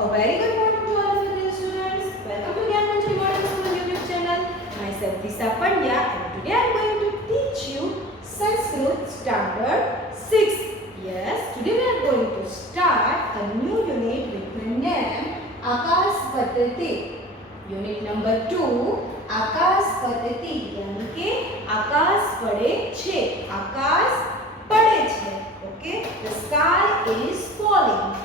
A very good morning to all of you dear students. Welcome to Gyan Manjari Modern School YouTube channel. Myself Disha Pandya and today I am going to teach you Sanskrit Standard 6. Yes, today we are going to start a new unit with the name Akash Paddhati. Unit number 2 आकाश पद्धति यानी कि आकाश पड़े छे आकाश पड़े छे okay the sky is falling.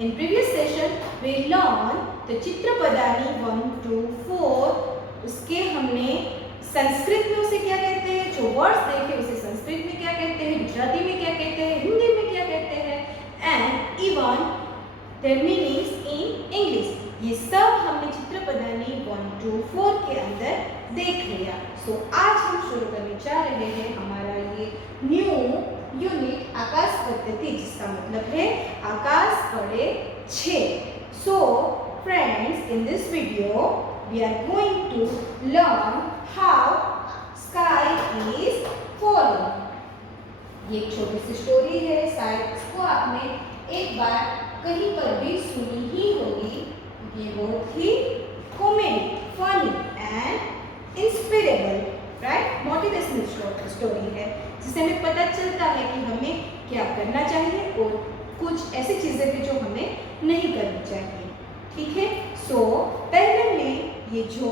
In previous session we learned the चित्र पदानी 1 to 4 उसके हमने संस्कृत में उसे क्या कहते हैं, जो वर्ड्स देखे उसे संस्कृत में क्या कहते हैं, गुजराती में क्या कहते हैं, हिंदी में क्या कहते हैं and even there meanings in English. ये सब हमने चित्र पदानी 1 to 4 के अंदर देख लिया. सो आज हम शुरू करने जा रहे हैं हमारा ये न्यू यूनिट आकाश पद्धति जिसका मतलब है आकाश पड़े छे. So friends, in this video we are going to learn how sky is falling. ये एक छोटी सी स्टोरी है, शायद इसको आपने एक बार कहीं पर भी सुनी ही होगी. ये बहुत ही comedy, funny and inspirable, right, motivational story है जिससे हमें पता चलता है कि हमें क्या करना चाहिए और कुछ ऐसी चीज़ें भी जो हमें नहीं करनी चाहिए. ठीक है. सो पहले मैं ये जो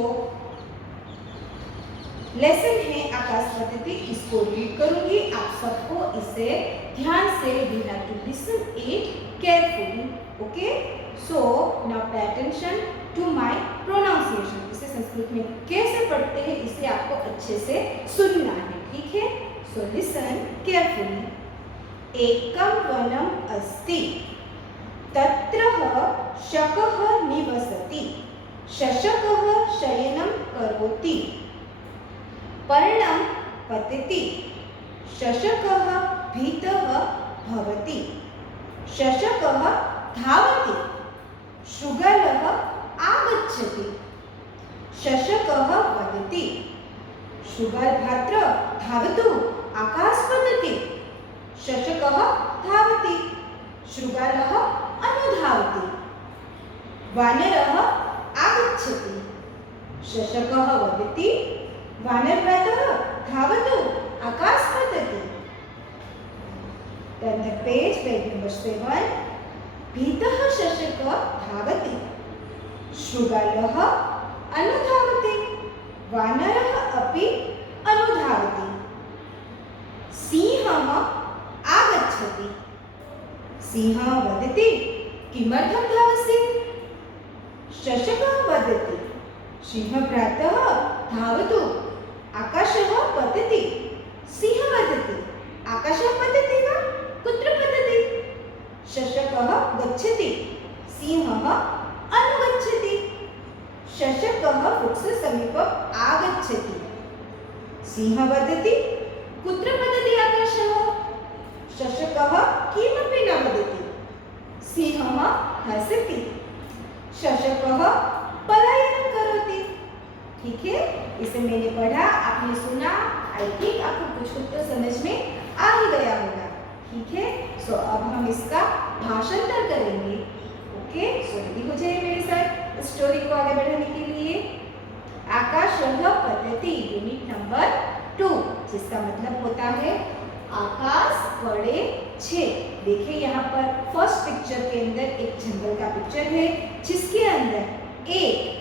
लेसन है आकाश पद्धति इसको रीड करूंगी. आप सबको इसे ध्यान से we have to listen it carefully. Okay. So now pay attention to my pronunciation. इसे संस्कृत में कैसे पढ़ते हैं इसे आपको अच्छे से सुनना है. ठीक है. So listen carefully. एकम वनम अस्ति तत्रः शकः निवसति शशकः शयनं करोति पर्णं पतति शशकः भीतः भवति शशकः धावति शृगालः आगच्छति शशकः वदति शृगालभ्रात्र धावतु आकाशपद्धति शशकः धावति शृगालः अनुधावति वानरः आगच्छति शशकः वदति वानरभ्रातः धावतु आकाशपद्धति. Turn the page number 7. भीतः शशकः धावति शृगालः अनुधावति वानरः अपि अनुधावति सिंहः आगच्छति सिंहः वदति किमर्थं धावसि शशकः वदति सिंहभ्रातः धावतु आकाशः पतति सिंहः वदति आकाशः पतति वा कुत्र पतति शशकः गच्छति सिंहः अनुगच्छति शशकः वृक्षसमीपम् आगच्छति सिंहः वदति कुत्र पतति आकाशः शशकः किमपि न वदति सिंहः हसति शशकः पलायनं करोति. ठीक है. इसे मैंने पढ़ा, आपने सुना. आई थिंक आपको कुछ तो समझ में आ ही गया होगा. ठीक है. सो अब हम इसका भाषांतर करेंगे. ओके. सो रेडी हो जाइए मेरे साथ स्टोरी को आगे बढ़ाने के लिए. आकाश पद्धति यूनिट नंबर 2 जिसका मतलब होता है आकाश पड़े छे. देखिए यहाँ पर फर्स्ट पिक्चर के अंदर एक जंगल का पिक्चर है जिसके अंदर एक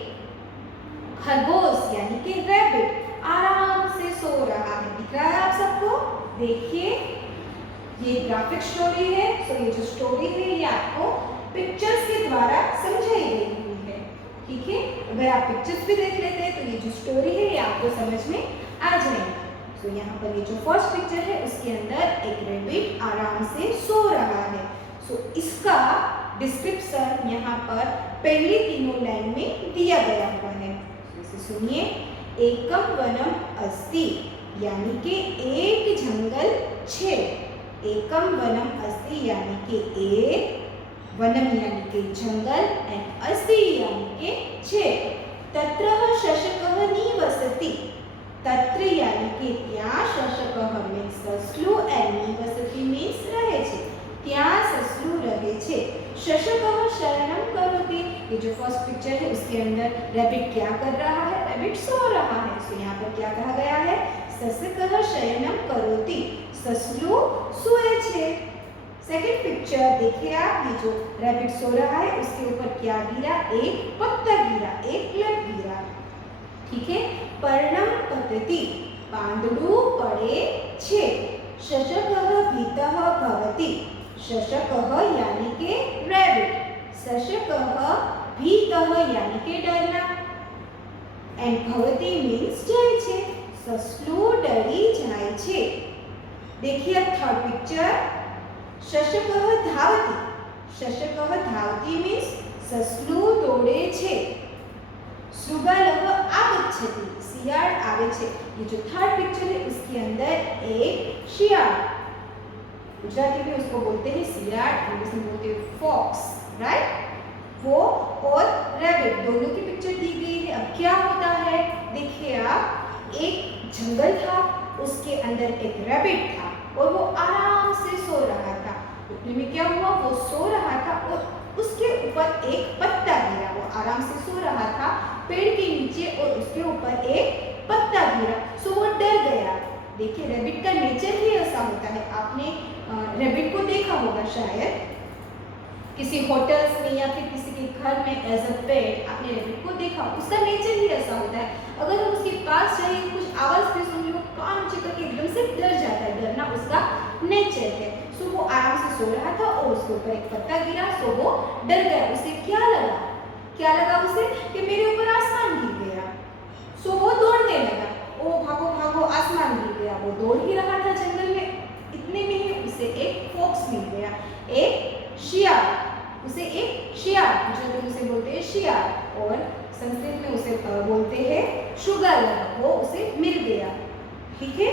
खरगोश यानी कि रैबिट आराम से सो रहा है. दिख रहा है आप सबको? देखिए ये ग्राफिक स्टोरी है. सो ये जो स्टोरी है ये आपको पिक्चर्स के द्वारा समझाई गई हुई है. ठीक है. अगर आप पिक्चर्स भी देख लेते हैं तो ये जो स्टोरी है ये आपको समझ में आ जाएगी. सो यहाँ पर ये जो फर्स्ट पिक्चर है उसके अंदर एक रैबिट आराम से सो रहा है. सो इसका डिस्क्रिप्शन यहाँ पर पहली तीनों लाइन में दिया गया हुआ है. इसे सुनिए. एकम वनम अस्ति यानी कि एक जंगल छे. एकम वनम अस्ति यानी कि एक, वनम यानी कि जंगल एंड अस्ति यानी कि छे. तत्रः शशकः निवसति. तत्र यानी कि ત્યાં શશકઃ मीन्स સસલું and નિવસતિ मीन्स રહે છે. ત્યાં સસલું રહે છે. શશકઃ શયનમ કરોતિ ये जो फर्स्ट पिक्चर है उसके अंदर रैबिट क्या कर रहा है? रैबिट सो रहा है। तो यहाँ पर क्या कहा गया है? ससकः शयनम करोति, ससलू सोए छे। सेकंड पिक्चर देखिए आप, ये जो रैबिट सो रहा है उसके ऊपर क्या गिरा? एक पत्ता गिरा, एक लट गिरा। ठीक है, पर्णम पतति, પાંદડું પડે છે। शशकः भीतः भवति, शशकः यानी के रैबिट, शशकः भीतः यानी के डरना, एंड भवति मीन्स जाय छे, ससलू डरी जाय छे। देखिए अब थर्ड पिक्चर, शशकः धावति, शशकः धावति मीन्स ससलू दौड़े छे। शृगालः आगच्छति, शियाळ आवे छे। ये जो थर्ड पिक्चर है उसके अंदर एक शियाळ, गुजराती में उसको बोलते हैं शियाळ, इंग्लिश में बोलते हैं फॉक्स, राइट? वो और रैबिट दोनों की पिक्चर दी गई है। अब क्या होता है देखिए आप, एक जंगल था, उसके अंदर एक रैबिट था और वो आराम से सो रहा था। उतने में क्या हुआ? वो सो रहा था और उसके ऊपर एक पत्ता गिरा। वो आराम से सो रहा था पेड़ के नीचे और उसके ऊपर एक पत्ता गिरा, सो वो डर गया। देखिए रैबिट का नेचर ही ऐसा होता है। आपने रैबिट को देखा होगा शायद किसी होटल्स में या फिर किसी के घर में एज अ पेट, आपने रैबिट को देखा, उसका नेचर ही ऐसा होता है। अगर हम उसके पास जाए, कुछ आवाज भी सुन ली, वो कान ऊंचे करके एकदम से डर जाता है, डरना उसका नेचर है। सो वो आराम से सो रहा था और उसके ऊपर एक पत्ता गिरा, सो वो डर गया। उसे क्या लगा? क्या लगा उसे? कि मेरे ऊपर आसमान गिर गया। सो वो दौड़ने लगा, ओ भागो भागो, आसमान गिर गया। वो दौड़ ही रहा था जंगल में, इतने में ही उसे एक फॉक्स मिल गया, एक शियाळ, उसे एक शियाळ, गुजराती में उसे बोलते हैं शियाळ और संस्कृत में उसे बोलते हैं शृगालः, वो उसे मिल गया। ठीक है,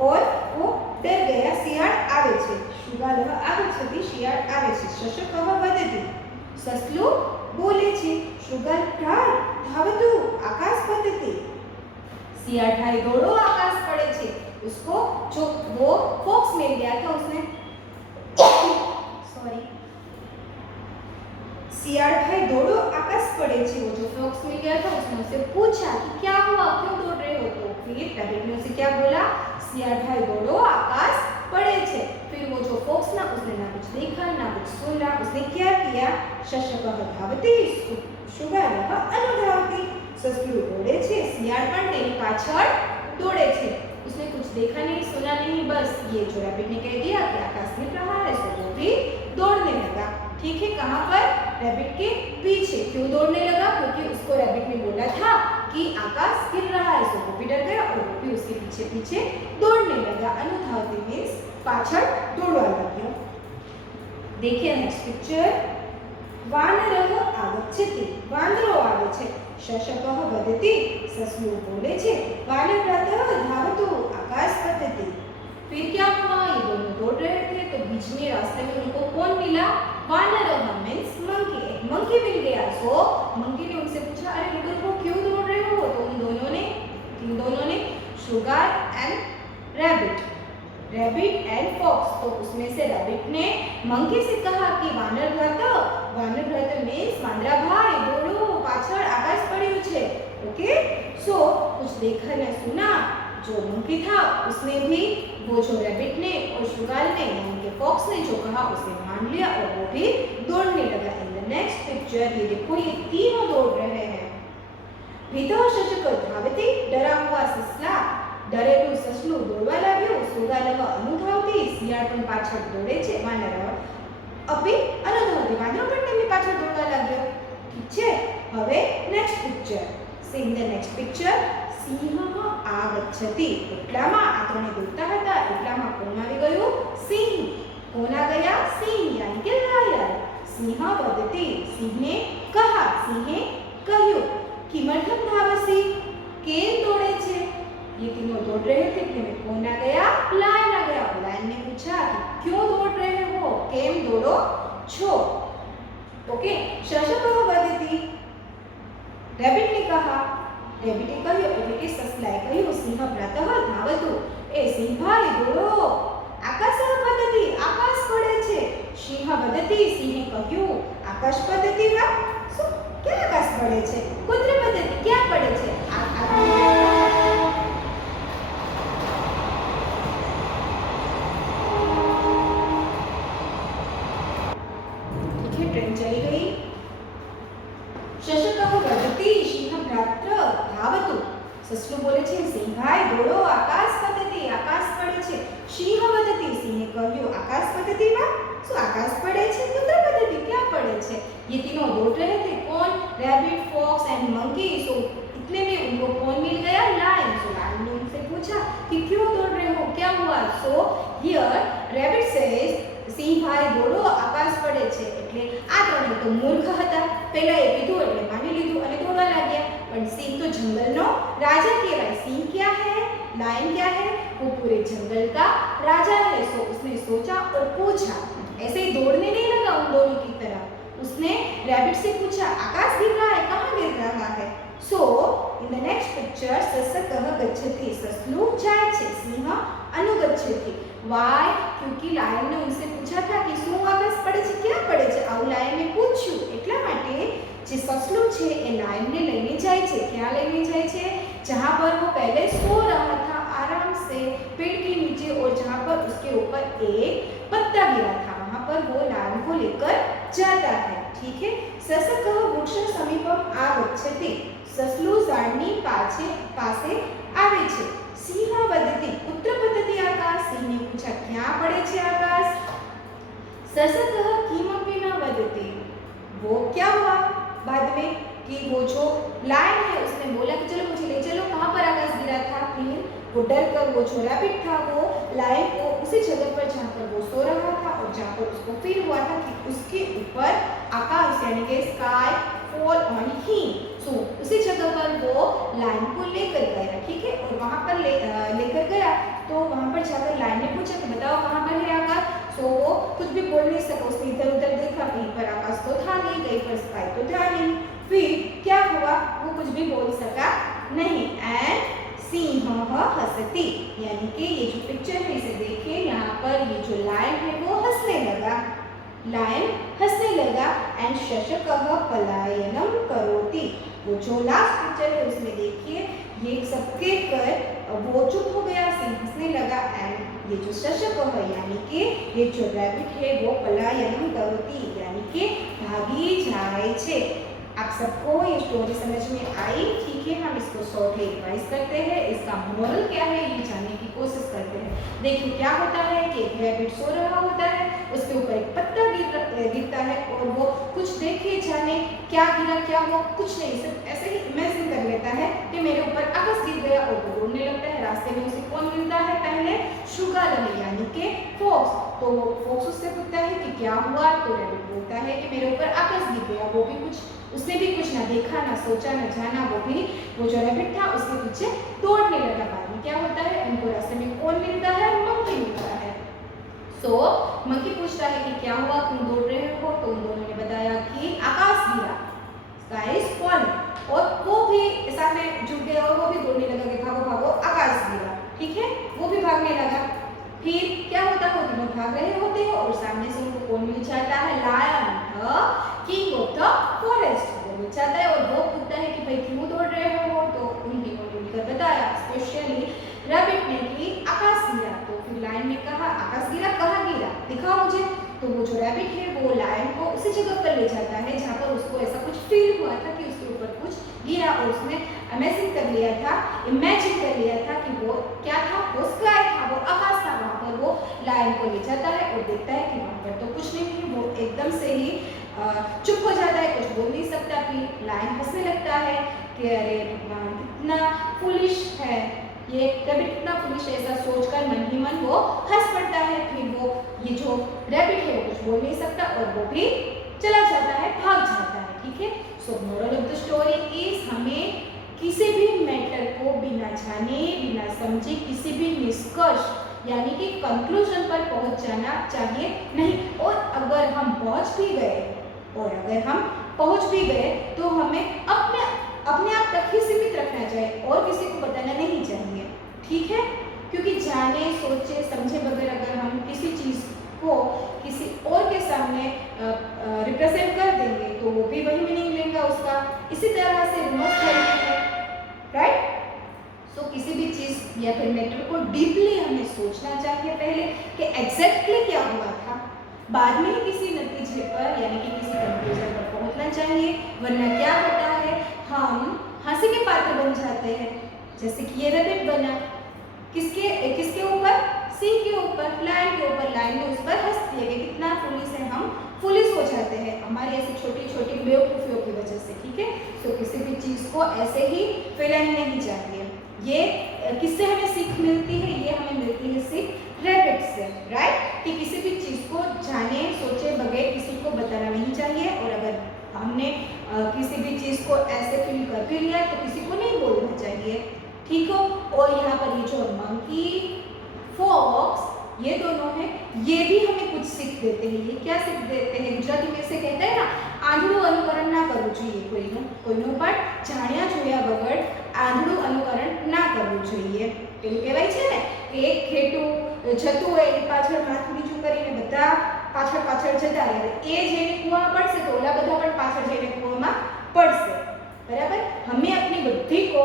और वो डर गया। शियाळ आवे छे, शृगालः आगच्छति, शियाळ आवे छे। शशकः वदति, ससलू बोले छे। शृगाल धावतु, आकाश पतति, शियाळ ठाई दौड़ो, आकाश पड़े छे। उसको जो वो फॉक्स मिल गया था, उसने सॉरी, शियाळ भाई दौड़ो, आकाश पड़े छे। वो जो फॉक्स मिल गया था उसने उससे पूछा कि क्या हुआ, क्यों दौड़ रहे हो? तो फिर रैबिट ने उसे क्या बोला? शियाळ भाई दौड़ो, आकाश पड़े छे। फिर वो जो फॉक्स ना, उसने ना कुछ देखा ना कुछ सुना, उसने क्या किया? शशकः धावति, शृगालः अनुधावति, ससलू दौड़े छे, शियाळ पण तेनी पाछळ दौड़े छे। उसने कुछ देखा नहीं सुना नहीं, बस ये जो रैबिट ने कह दिया कि आकाश गिर रहा है, सो वो भी दौड़ने लगा। ठीक है, कहाँ पर? रैबिट के पीछे। क्यों दौड़ने लगा? क्योंकि उसको रैबिट ने बोला था कि आकाश गिर रहा है, सो वो भी डर गया और वो भी उसके पीछे पीछे दौड़ने लगा। अनुधावति मीन्स पाछळ दौड़वा लग्यो। देखिए नेक्स्ट पिक्चर, वानरः आगच्छति, वांदरो आवे छे। शशकः वदति, ससलू बोले छे। वानरः धावतु, आकाश पतति। फिर क्या हुआ? ये दोनों दौड़ रहे थे तो बीच में रास्ते में उनको कौन मिला? वानरः मीन्स मंकी, एक मंकी मिल गया। सो मंकी ने उनसे पूछा, अरे रुको, क्यों दौड़ रहे हो? तो इन दोनों ने शुगर एंड रैबिट एंड फॉक्स, तो उसमें से रैबिट ने मंकी से कहा कि वानर मीन्स वांदरा भाई दौड़ो, पाछळ आकाश पड़્યું છે। ओके, सो कुछ देखा न सुना जो मंकी था उसने भी वो जो रैबिट ने और शुगाल ने यानी कि फॉक्स ने जो कहा उसे मान लिया और वो भी दौड़ने लगा। इन द नेक्स्ट पिक्चर ये देखो, ये तीनों दौड़ रहे हैं। भीतः शशक धावति, डरा हुआ ससला, डरेલું સસલું દોડવા લાગ્યું। શૃગાલः अनुधावति, શિયાળ પણ પાછળ દોડે છે। વાનરः अपि अनुधावति, વાંદરો પણ તેમની પાછળ દોડવા લાગ્યો। ઠીક છે, હવે next picture, see the next picture, સિંહः आगच्छति। એટલામાં આ ત્રણે દોડતા હતા, એટલામાં કોણ આવી ગયું? સિંહ। કોણ આ ગયા? સિંહ यानी કે લાયન। સિંહ વદતિ, સિંહે કહા, સિંહે કહ્યું। કિમर्थं धावसि, કેમ દોડે છે? ये तीनों दौड़ रहे थे, इतने कौन आ गया? लायन आ गया। लायन ने पूछा कि क्यों दौड़ रहे हो, केम दौड़ो छो? ओके, शशकः वदति, रैबिट ने कहा, रैबिटे કહ્યું એટલે કે સસલાએ કહ્યું, સિંહ પ્રાતઃ ધાવતુ, એ સિંહ ભાઈ દોડો, આકાશः પતતિ, આકાશ પડે છે। સિંહ વદતિ, સિંહે કહ્યું, આકાશ પતતિ વા, ક્યાં આકાશ પડે છે? કુદરત પદ્ધતિ ક્યાં પડે છે? ठीक है, ट्रेन चली गई। शशकः वदति सिंह भ्रात्र धावतु। ससलू बोले छे सिंह भाई दौड़ो आकाश पद्धति आकाश पड़े छे। सिंह वदति सिंहे कह્યું आकाश पद्धति में શું आकाश पड़े छे? कुदरत पद्धति क्या पड़े छे? ये तीनों दौड़ रहे थे। कौन? Rabbit, fox and monkey. So इतने में उनको कौन मिल गया? लायन। सो लायन ने उनसे पूछा कि क्यों दौड़ रहे हो, क्या हुआ? सो हियर रैबिट सेज સિંહ ભાઈ દોડો આકાશ પડે છે। એટલે આ ત્રણે તો મૂર્ખ હતા। પહેલા એ કીધું એટલે માની લીધું અને દોડવા લાગ્યા। પણ સિંહ તો જંગલનો રાજા કહેવાય। સિંહ क्या है? लायन क्या है? वो पूरे जंगल का राजा है। सो उसने सोचा और पूछा, ऐसे ही दौड़ने नहीं लगा उन दोनों की तरफ। उसने रैबिट से पूछा आकाश गिर रहा है, कहाँ गिर रहा है? सो इन द नेक्स्ट पिक्चर ससकः गच्छति। ससलू જાય છે, સિંહ अनुगच्छति। वाय? क्योंकि लायन ने उनसे पूछा था कि શું આકાશ પડે છે, ક્યાં પડે છે? આવું લાયને પૂછ્યું એટલા માટે જે સસલું છે એ લાયનને લઈને જાય છે। ક્યાં લઈને જાય છે? जहाँ पर वो पहले सो रहा था आराम से पेड़ के नीचे, और जहाँ पर उसके ऊपर एक पत्ता गिरा था वहाँ पर वो लायन को लेकर जाता है। ठीक है। ससकः वृक्ष समीपम आगच्छति। ससलू ઝાડની પાસે આવે છે। સિંહ વદતિ પુત્ર પદ્ધતિ આકાશ। સિંહને પૂછા ક્યાં પડે છે આકાશ? ससकः किमपि न वदति। वो क्या हुआ बाद में कि वो जो लायन है उसने बोला कि चलो मुझे ले चलो, कहाँ पर आकाश गिरा था। फिर वो डर कर वो जो रैबिट था वो लायन को उसी जगह पर जहाँ पर वो सो रहा था और जहाँ पर उसको फील हुआ था कि उसके ऊपर आकाश यानी कि स्काई फॉल ऑन हिम। सो उसी जगह पर वो लायन को लेकर गया। ठीक है। और वहाँ पर लेकर गया तो वहाँ पर जाकर लायन ने पूछा कि बताओ कहाँ पर है आकाश। सो वो कुछ भी बोल नहीं सका। उसने इधर उधर देखा, कहीं पर आकाश तो था नहीं, कहीं पर स्काई तो था नहीं। फिर क्या हुआ? वो कुछ भी बोल सका नहीं। एंड सिंहः हसति, यानी कि ये जो पिक्चर है इसे देखिए, यहाँ पर ये जो लायन है वो हंसने लगा। लायन हंसने लगा। एंड शशकः पलायनम करोति। वो जो लास्ट पिक्चर है उसमें देखिए ये सबके कर वो चुप हो गया, सिंह हंसने लगा। एंड ये जो शशकः है यानी कि ये जो रैबिट है वो पलायनम करोति यानी कि भागी जाए छे। आप सबको ये स्टोरी समझ में आई? ठीक है। हम इसको शॉर्टली रिवाइज करते हैं। इसका मोरल क्या है ये जानने की कोशिश करते हैं। देखिए क्या होता है कि एक रैबिट सो रहा होता है, उसके ऊपर एक पत्ता गिरता है और वो कुछ देखे जाने क्या गिरा क्या हुआ कुछ नहीं, सिर्फ ऐसे ही इमेजिन कर लेता है कि मेरे ऊपर आकाश गिर गया और वो रोने लगता है। रास्ते में उसे कौन मिलता है? पहले शुगर यानी कि फॉक्स। तो वो फॉक्स उससे पूछता है कि क्या हुआ? तो रैबिट बोलता है कि मेरे ऊपर आकाश गिर गया। वो भी कुछ उसने भी कुछ ना देखा ना सोचा ना जाना। वो जो रैबिट था उसके पीछे दौड़ने लगा। बाद में क्या होता है? उनको रास्ते में कौन मिलता है? मंकी मिलता है। सो मंकी पूछता है कि क्या हुआ, तुम दौड़ रहे हो? तो उन दोनों ने बताया कि आकाश गिरा, स्काई इज फॉलिंग। और वो भी साथ में जुट गए और वो भी दौड़ने लगा कि भागो भागो आकाश गिरा। ठीक है। वो भी भागने लगा। फिर क्या होता है? वो तीनों भाग रहे होते हैं और सामने से उनको कौन मिल जाता है? Lion, king of the forest. वो मिल जाता है और वो पूछता है कि भाई क्यों दौड़ रहे हो? तो उन तीनों ने मिलकर बताया स्पेशली रैबिट ने कि आकाश गिरा। तो फिर लायन ने कहा आकाश गिरा, कहाँ गिरा, दिखाओ मुझे। तो वो जो रैबिट है वो लायन को उसी जगह पर ले जाता है जहाँ पर उसको ऐसा कुछ फील हुआ था कि उसके ऊपर कुछ गिरा और उसने इमेजिन कर लिया था कि वो क्या था? वो स्काई था, वो आकाश था। वहाँ पर वो लायन को ले जाता है और देखता है कि वहाँ पर तो कुछ नहीं है। वो एकदम से ही चुप हो जाता है, कुछ बोल नहीं सकता। फिर लायन हंसने लगता है कि अरे भगवान कितना फुलिश है ये रैबिट, कितना फुलिश है। ऐसा सोचकर मन ही मन वो हंस पड़ता है। फिर वो ये जो रैबिट है वो कुछ बोल नहीं सकता और वो भी चला जाता है, भाग जाता है। ठीक है। सो moral of the story is हमें किसी भी मैटर को बिना जाने बिना समझे किसी भी निष्कर्ष यानी कि कंक्लूजन पर पहुंच जाना चाहिए नहीं। और अगर हम पहुंच भी गए तो हमें अपने आप तक ही सीमित रखना चाहिए और किसी को बताना नहीं चाहिए। ठीक है। क्योंकि जाने सोचे समझे बगैर अगर हम किसी चीज़ को किसी और के सामने रिप्रेजेंट कर देंगे तो वो भी वही मीनिंग लेगा उसका। इसी तरह से रिवर्स हेल्पिंग है, राइट। सो किसी भी चीज या फिर मैटर को डीपली हमें सोचना चाहिए पहले कि एग्जैक्टली क्या हुआ था, बाद में ही किसी नतीजे पर यानी कि किसी कंक्लूजन पर पहुंचना चाहिए, वरना क्या होता है हम हंसी के पात्र बन जाते हैं। जैसे कि ये रैबिट बना, किसके किसके ऊपर, सिंह के ऊपर, लायन के ऊपर। लायन ने उस पर हंस दिया कि कितना फुलिश है, हम फुलिश हो जाते हैं हमारी ऐसी छोटी छोटी बेवकूफियों की वजह से, ठीक है। तो किसी भी चीज को ऐसे ही फैलानी नहीं चाहिए। ये किससे हमें सीख मिलती है, ये हमें मिलती है सीख रैबिट से, राइट। कि किसी भी चीज को जाने सोचे बगैर किसी को बताना नहीं चाहिए, और अगर हमने किसी भी चीज को ऐसे फील कर भी लिया तो किसी को नहीं बोलना चाहिए, ठीक हो। और यहाँ पर ये जो मंकी फॉक्स ये दोनों हैं, ये भी हमें कुछ सीख देते हैं। ये क्या सीख देते हैं, गुजराती में से कहते हैं ना, आंधळू अनुकरण ना करવું જોઈએ, કોઈનું પણ જાણ્યા જોયા વગર આંધળું अनुकरण ના કરવું જોઈએ। એવું કહેવાય છે ને કે એક ઘેટું જતું હોય એની પાછળ માથું નીચું કરીને બધા પાછળ પાછળ જતા રહે, એ જઈને કૂવામાં પડશે તો ઓલા બધા પણ પાછળ જઈને કૂવામાં પડશે, बराबर। हमें अपनी बुद्धि को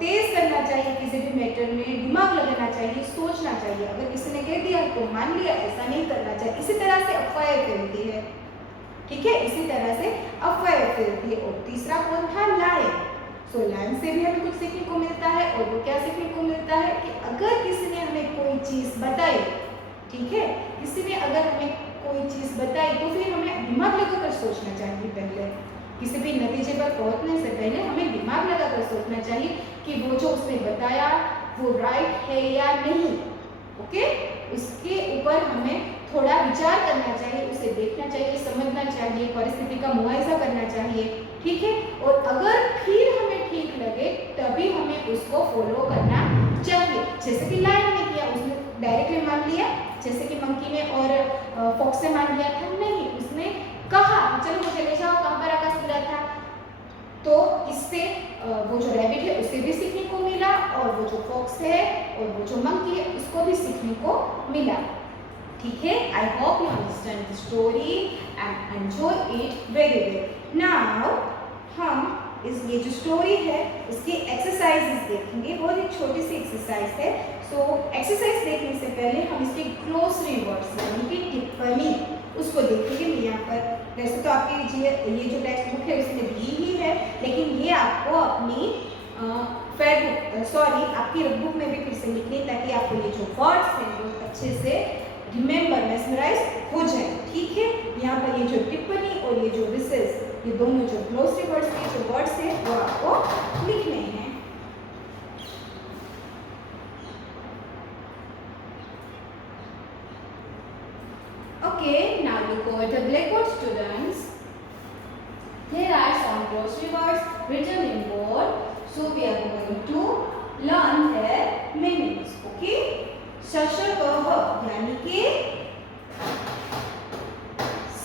तेज करना चाहिए, किसी भी मैटर में दिमाग लगाना चाहिए, सोचना चाहिए। अगर किसी ने कह दिया तो मान लिया, ऐसा नहीं करना चाहिए। इसी तरह से अफवाहें फैलती है, ठीक है, इसी तरह से अफवाहें फैलती है। और तीसरा कौन था, लायन। सो लायन से भी हमें कुछ सीखने को मिलता है, और वो क्या सीखने को मिलता है कि अगर किसी ने हमें कोई चीज बताई, ठीक है, किसी ने अगर हमें कोई चीज बताई तो फिर हमें दिमाग लगाकर सोचना चाहिए। पहले किसी भी नतीजे पर पहुंचने से पहले हमें दिमाग लगाकर सोचना चाहिए कि वो जो उसने बताया वो राइट है या नहीं, ओके। उसके ऊपर हमें थोड़ा विचार करना चाहिए, उसे देखना चाहिए, समझना चाहिए, परिस्थिति का मुआयजा करना चाहिए, ठीक है। और अगर फिर हमें ठीक लगे तभी हमें उसको फॉलो करना चाहिए। जैसे कि लायन ने किया, उसने डायरेक्टली मान लिया, जैसे कि मंकी ने और फॉक्स ने मान लिया था, नहीं, उसने कहा चलो मुझे ले जाओ, कहाँ पर आकाश गिरा था। तो इससे वो जो रैबिट है उसे भी सीखने को मिला, और वो जो फॉक्स है और वो जो मंकी है उसको भी सीखने को मिला, ठीक है। I hope you understand the story and enjoy it very well. Now हम ये जो स्टोरी है उसकी एक्सरसाइजेस देखेंगे। बहुत एक छोटी सी एक्सरसाइज है। सो एक्सरसाइज देखने से पहले हम इसके ग्लोसरी वर्ड्स यानी कि टिप्पणी उसको देखेंगे। मैं यहाँ पर वैसे तो आपकी ये जो टेक्स्ट बुक है उसमें दी ही है, लेकिन ये आपको अपनी आपकी बुक में भी फिर से लिखनी, ताकि आपको ये जो वर्ड्स हैं वो अच्छे से रिमेम्बर मेमोराइज हो जाए, ठीक है। यहाँ पर ये जो टिप्पणी और ये जो विशेष, ये दोनों जो ग्लोसरी वर्ड्स के जो वर्ड्स हैं वो आपको लिखने हैं। Okay, now look over the blackboard, students. There are some glossary words written in board, so we are going to learn their meanings. Okay? शशकः यानी कि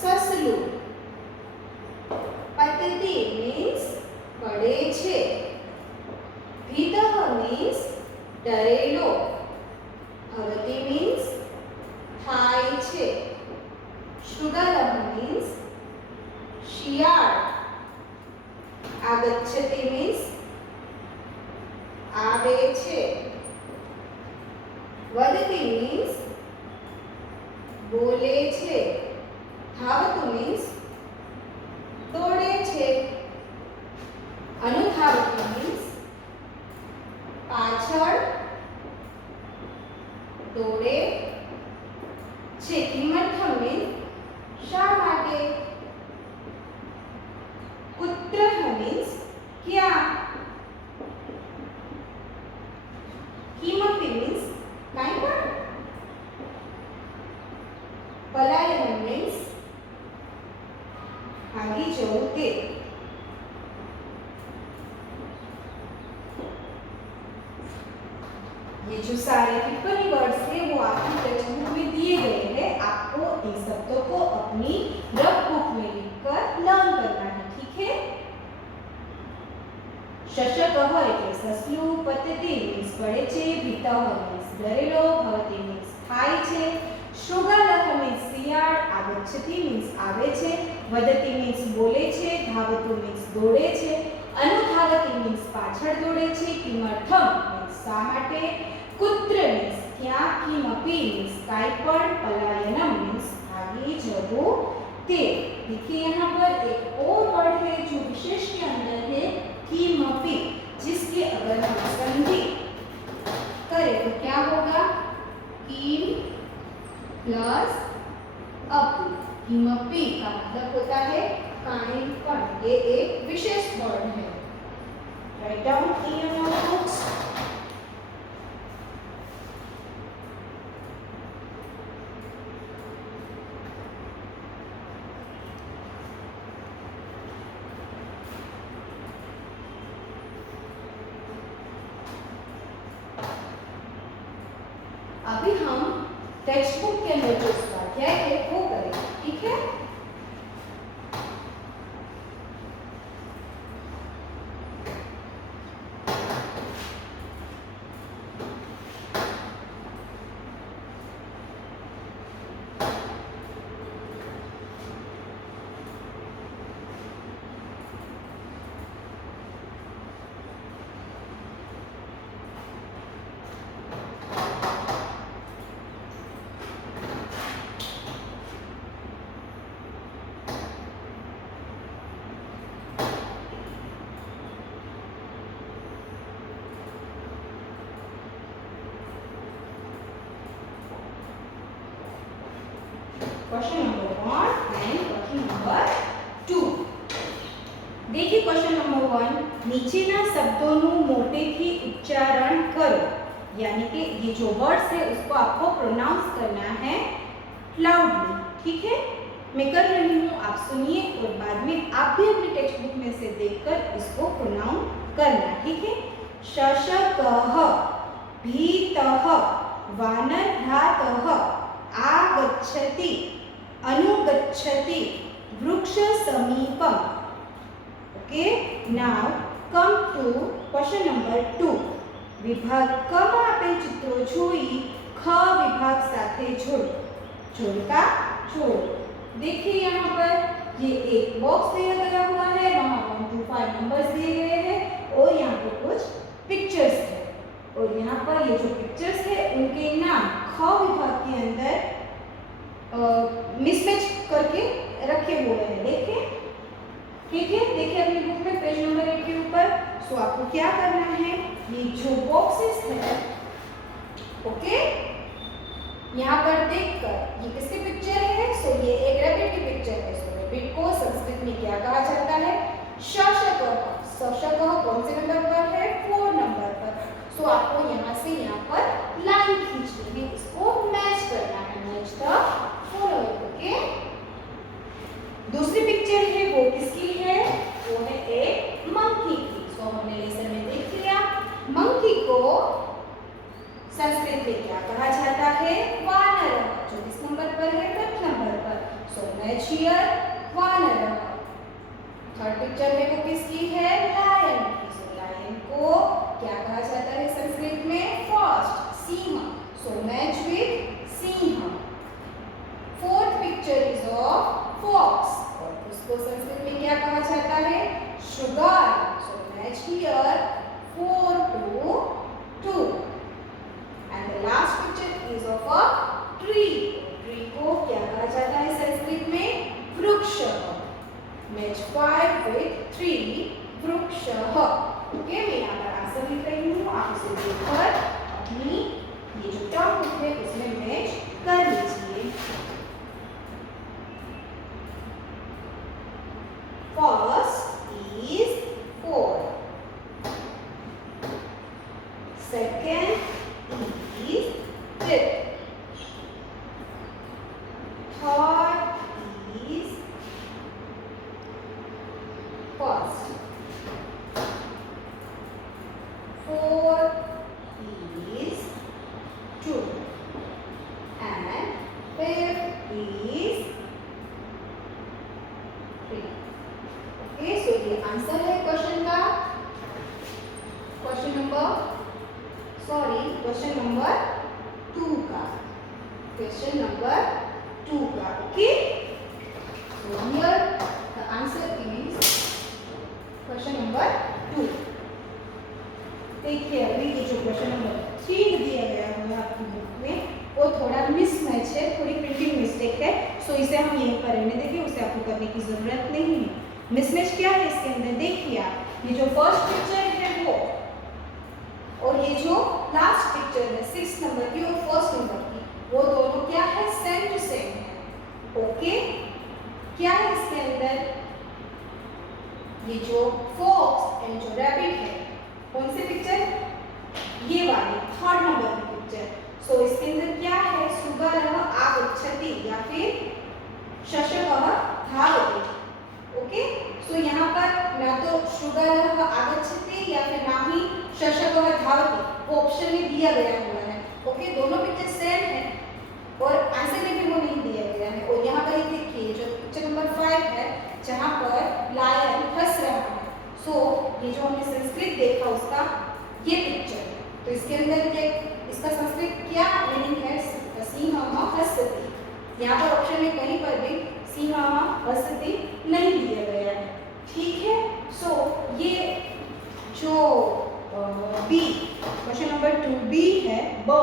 ससलू। पतति means પડે છે। ભીતઃ means ડરેલો। ભવતિ means થાય છે। शृगालः means શિયાળ। आगच्छति means આવે છે। वदति means बोले छे। धावतु means दौड़े छे। अनुधावतु means पाछળ दौड़े छे। किमर्थं means શા માટે। कुत्रः means क्या। किमपि means કાંઈ પણ। પલાયન means ભાગી જવું તે। ये जो सारे टिप्पणी वर्ड्स थे वो आपकी टेक्स्ट बुक में दिए गए हैं। आपको इन शब्दों को अपनी रफ बुक में लिखकर लर्न करना है, ठीक है। शशकः એટલે સસલું। પતતિ means પડે છે। ભીતઃ means ડરેલો। ભવતિ means થાય છે। શૃગાલः आगच्छति मीन्स आवे छे, वदति मीन्स बोले छे, धावतु मीन्स दौड़े छे, अनुधावति मीन्स पाछळ दौड़े छे, किमर्थम मीन्स शा माटे, कुत्र मीन्स क्या, किमपि मीन्स काई पण, पलायनम मीन्स भागी जवुं ते। देखिए यहाँ पर एक और वर्ड है जो विशेष के अंदर है, किमपि, जिसके अगर हम संधि करें तो क्या होगा, किम प्लस अपि। किमपि का मतलब होता है काई पण, ये एक विशेष वर्ड है। Write down in your notebooks. अभी हम टेक्स्ट बुक के अंदर जो स्वाध्याय है वो करेंगे, ठीक है। Question number 1 and question number 2। देखिए क्वेश्चन नंबर 1, नीचेना शब्दों मोटेथी उच्चारण करो, यानी कि ये जो वर्ड्स है उसको आपको प्रोनाउंस करना है लाउडली, ठीक है। मैं कर रही हूँ, आप सुनिए और बाद में आप भी अपने टेक्स्ट बुक में से देखकर इसको प्रोनाउंस करना, ठीक है। शशकः, भीतः, वानरभ्रातः, आगच्छति, अनुगच्छति, वृक्ष समीपम। Okay, now come to question number 2। विभाग क માં આપેલ ચિત્રો જોઈ ખ વિભાગ સાથે જોડો। जोड़का जोड़ो। देखिए यहाँ पर ये एक बॉक्स दिया गया हुआ है, वहाँ 1 to 5 नंबर्स दिए गए हैं और यहाँ पे कुछ पिक्चर्स है, और यहाँ पर ये जो पिक्चर्स है उनके नाम ख विभाग के अंदर मिसमैच करके रखे हुए हैं, देखें, ठीक है। देखिए अपनी बुक में पेज नंबर 1 के ऊपर। सो आपको क्या करना है, ये जो बॉक्सेस है, ओके, यहाँ पर देखकर ये किसकी पिक्चर है, सो ये एक रैबिट की पिक्चर है। सो रैबिट को संस्कृत में क्या कहा जाता है, शशकः। शशकः कौन से नंबर पर है, 4 नंबर पर। सो आपको यहाँ से यहाँ पर लाइन खींचनी है, इसको मैच करना है, मैच द फॉलोइंग, ओके। दूसरी पिक्चर है वो किसकी है, वो है एक मंकी की। सो हमने लेसन में देख लिया, मंकी को संस्कृत में क्या कहा जाता है, वानर, जो किस नंबर पर है, 5 नंबर पर। सो मैच हियर वानर। थर्ड पिक्चर है वो किसकी है, लायन की। सो लायन को क्या कहा जाता है संस्कृत में, फर्स्ट, सिंह। सो मैच विद सिंह। Fourth picture is of fox, और उसको संस्कृत में क्या कहा जाता है, शुगर। So match here 4 to 2। And the last picture is of a tree. Tree को क्या कहा जाता है संस्कृत में, वृक्ष। Match 5 with 3, वृक्षः। ओके, मैं यहाँ पर आंसर लिख रही हूँ, आप इसे देखकर अपनी ये जो टर्म बुक है उसमें मैच कर लीजिए। First is 4, second is 5th, third is first, fourth is 2, and fifth is 3। Okay, सो ये आंसर है क्वेश्चन का, क्वेश्चन नंबर 2 का, क्वेश्चन नंबर 2 का, okay. So here the answer is question number 2. देखिए अभी ये जो क्वेश्चन नंबर 3 दिया गया है आपकी बुक में वो थोड़ा मिसमैच है, थोड़ी प्रिंटिंग मिस्टेक है, सो इसे हम यहीं पर रहने देंगे, उसे आपको करने की जरूरत नहीं है। मिसमैच क्या है इसके अंदर देखिए आप, ये जो फर्स्ट पिक्चर है वो और ये जो लास्ट पिक्चर है 6 नंबर की और 1 नंबर की, वो दोनों क्या है, सेम टू सेम है। ओके, क्या है इसके अंदर, ये जो फॉक्स एंड जो रैबिट है, कौन सी पिक्चर, ये वाली 3rd नंबर की पिक्चर। सो इसके अंदर क्या है, सुगरः आगच्छति या फिर शशकः धावति। ओके, सो यहाँ पर ना तो सुगरः आगच्छति या फिर ना ही शशकः धावति, वो ऑप्शन में दिया गया हुआ है। ओके, दोनों पिक्चर सेम है और आंसर में भी वो नहीं दिया गया है। और यहाँ पर देखिए जो पिक्चर नंबर 5 है जहाँ पर लायन हंस रहा है, सो ये जो हमने संस्कृत देखा उसका ये पिक्चर है, तो इसके अंदर ये इसका संस्कृत क्या मीनिंग है, सिंहः हसति। यहाँ पर ऑप्शन में कहीं पर भी सिंहः हसति नहीं दिया गया है। ठीक है, सो ये जो बी क्वेश्चन नंबर 2 है वो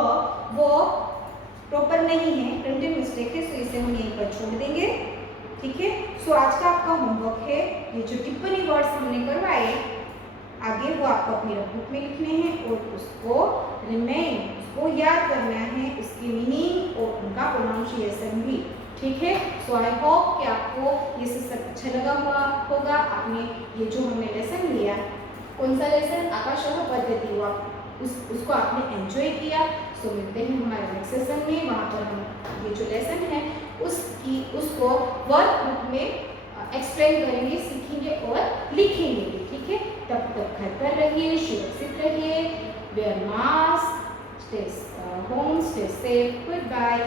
प्रॉपर नहीं है, प्रिंटिंग मिस्टेक है, सो इसे हम यहीं पर छोड़ देंगे। ठीक है, सो आज का आपका होमवर्क है, ये जो टिप्पणी वर्ड्स हमने करवाए आगे वो आपको अपनी नोटबुक में लिखने हैं और उसको उसको याद करना है, उसकी मीनिंग और उनका प्रोनाउंसिएशन भी। ठीक है, सो आई होप कि आपको ये सब अच्छा लगा हुआ होगा। आपने ये जो हमने लेसन लिया, कौन सा लेसन, आकाशः पद्धति हुआ, उसको आपने एंजॉय किया। सो मिलते हैं हमारे नेक्स्ट सेशन में, वहाँ पर हम ये जो लेसन है उसको वर्कबुक में एक्सप्लेन करेंगे, सीखेंगे और लिखेंगे भी। ठीक है, तब तक घर पर रहिए, सुरक्षित रहिए, wear mask, stay home, stay safe, good bye.